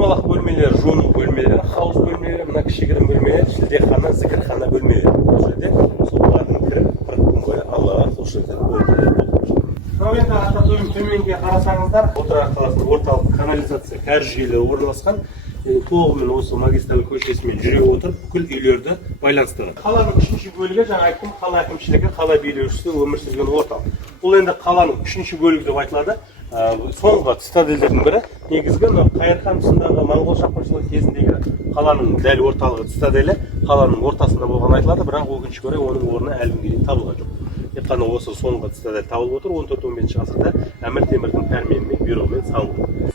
домалақ бөлмелер, жону бөлмелері, хаус бөлмелері, мына кішігірім бөлмелер, шілдехана, зікірхана бөлмелері. Бұл жерде солардың кіріп 40 күн бойы Аллаға құлшылық етіп бөлмелер болды. Мынау енді ата төменге қарасаңыздар, отырар қаласының орталық канализация кәріз жүйелері орналасқан. Толығымен осы магистраль көшесімен жүре отырып, бүкіл үйлерді байланыстырады. Қаланың үшінші бөлігі, жаңа айттым, қала әкімшілігі, қала билеушісі өмір сүрген орталық. Бұл енді қаланың үшінші бөлігі деп айтылады. Соңғы цитадельдердің бірі, негізгі Қайырхан тұсындағы моңғол шапқыншылығы кезіндегі қаланың дәл орталығы цитаделі қаланың ортасында болған айтылады, бірақ өкінішке орай оның орны әлі күнге дейін табылған жоқ. Тек қана осы соңғы цитадель табылып отыр, 14-15 ғасырда Әмір Темірдің пәрменімен, бұйрығымен салынды.